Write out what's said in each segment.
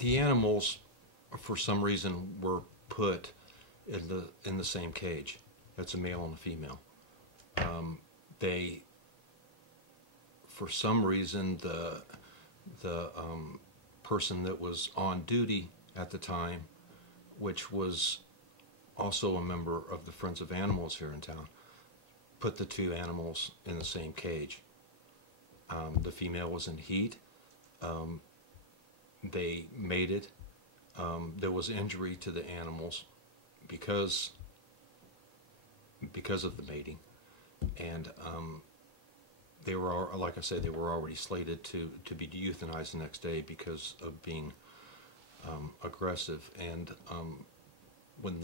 The animals, for some reason, were put in the same cage. That's a male and a female. They, for some reason, the person that was on duty at the time, which was also a member of the Friends of Animals here in town, put the two animals in the same cage. The female was in heat. They mated. There was injury to the animals because of the mating, and they were, like I said, they were already slated to be euthanized the next day because of being aggressive. And when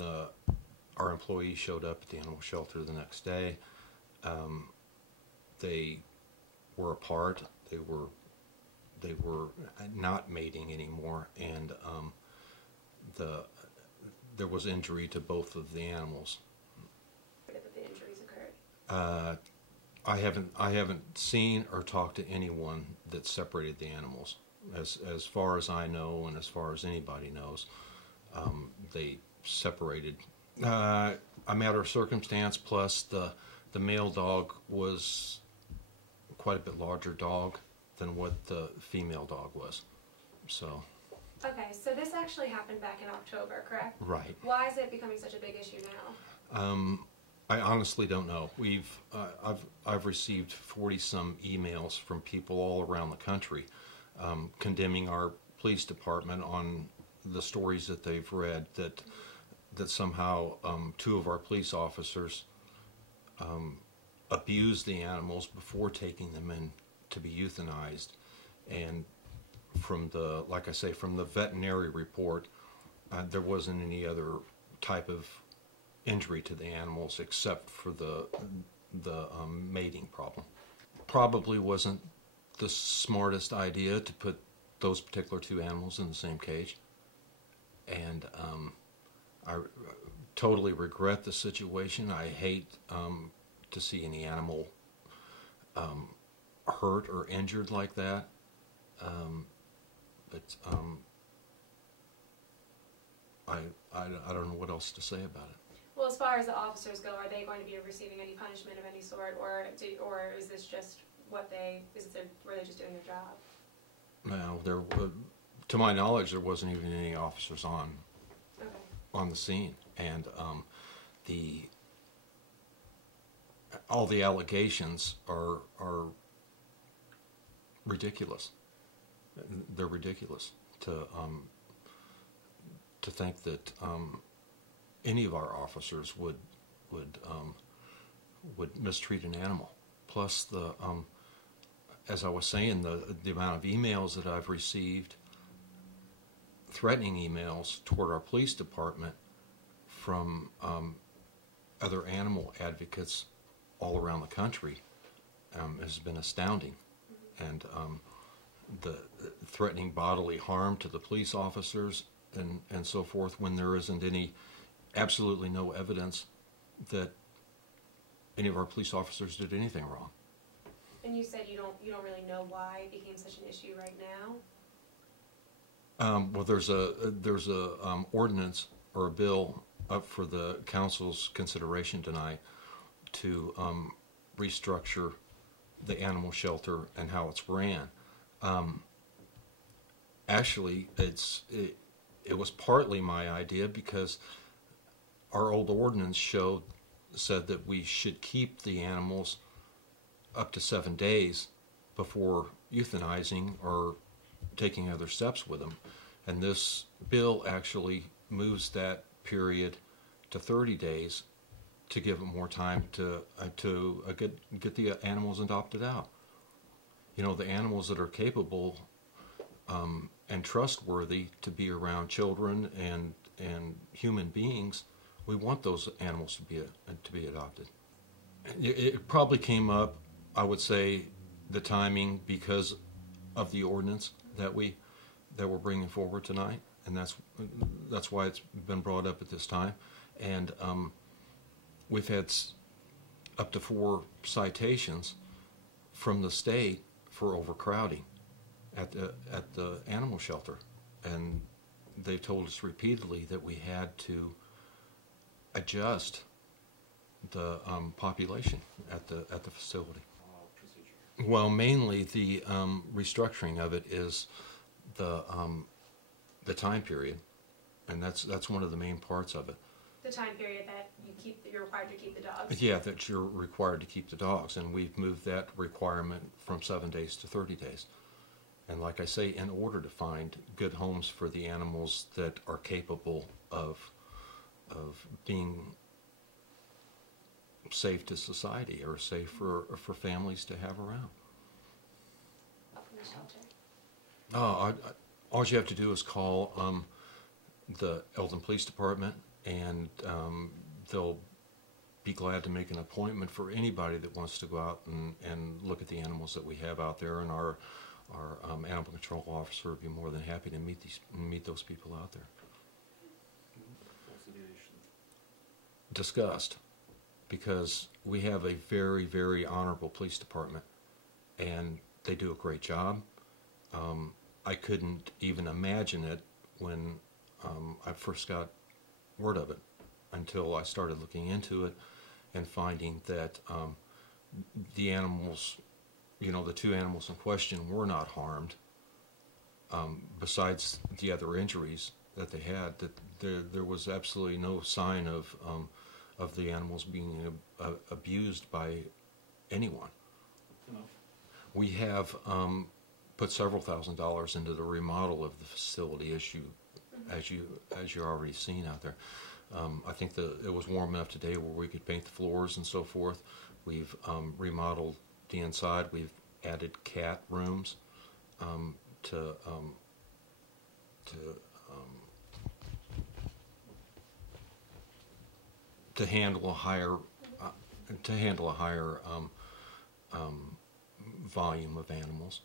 our employees showed up at the animal shelter the next day, they were apart. They were not mating anymore, and there was injury to both of the animals. Where did the injuries occur? I haven't seen or talked to anyone that separated the animals. As far as I know, and as far as anybody knows, they separated. A matter of circumstance, plus the male dog was quite a bit larger dog than what the female dog was. So. Okay, so this actually happened back in October, correct? Right. Why is it becoming such a big issue now? I honestly don't know. I've received 40-some emails from people all around the country condemning our police department on the stories that they've read that somehow two of our police officers abused the animals before taking them in to be euthanized. And from the, like I say, from the veterinary report, there wasn't any other type of injury to the animals except for the mating problem. Probably wasn't the smartest idea to put those particular two animals in the same cage, and I totally regret the situation. I hate to see any animal hurt or injured like that, but I don't know what else to say about it. Well, as far as the officers go, are they going to be receiving any punishment of any sort, or is this just were they just doing their job? No, to my knowledge, there wasn't even any officers on the scene, and all the allegations are ridiculous. They're ridiculous to think that any of our officers would mistreat an animal. Plus, as I was saying, the amount of emails that I've received, threatening emails toward our police department from other animal advocates all around the country has been astounding. And the threatening bodily harm to the police officers and so forth, when there isn't absolutely no evidence that any of our police officers did anything wrong. And you said you don't really know why it became such an issue right now? Well, there's a ordinance or a bill up for the council's consideration tonight to restructure the animal shelter and how it's ran. Actually, it was partly my idea because our old ordinance said that we should keep the animals up to 7 days before euthanizing or taking other steps with them. And this bill actually moves that period to 30 days to give them more time to get the animals adopted out. You know, the animals that are capable and trustworthy to be around children and human beings, we want those animals to be adopted. It probably came up, I would say, the timing because of the ordinance that we're bringing forward tonight, and that's why it's been brought up at this time. And we've had up to 4 citations from the state for overcrowding at the animal shelter, and they've told us repeatedly that we had to adjust the population at the facility. Well, mainly the restructuring of it is the time period, and that's one of the main parts of it. The time period that you're required to keep the dogs. Yeah, that you're required to keep the dogs, and we've moved that requirement from 7 days to 30 days. And like I say, in order to find good homes for the animals that are capable of being safe to society or safe for families to have around. Up from the shelter. All you have to do is call the Eldon Police Department, and they'll be glad to make an appointment for anybody that wants to go out and look at the animals that we have out there, and our animal control officer would be more than happy to meet those people out there. Discussed, because we have a very, very honorable police department, and they do a great job. I couldn't even imagine it when I first got word of it, until I started looking into it and finding that the animals, the two animals in question, were not harmed. Besides the other injuries that they had, that there was absolutely no sign of the animals being abused by anyone. No. We have put several $1,000s into the remodel of the facility, as you're already seen out there. I think it was warm enough today where we could paint the floors and so forth. We've remodeled the inside. We've added cat rooms to handle a higher volume of animals.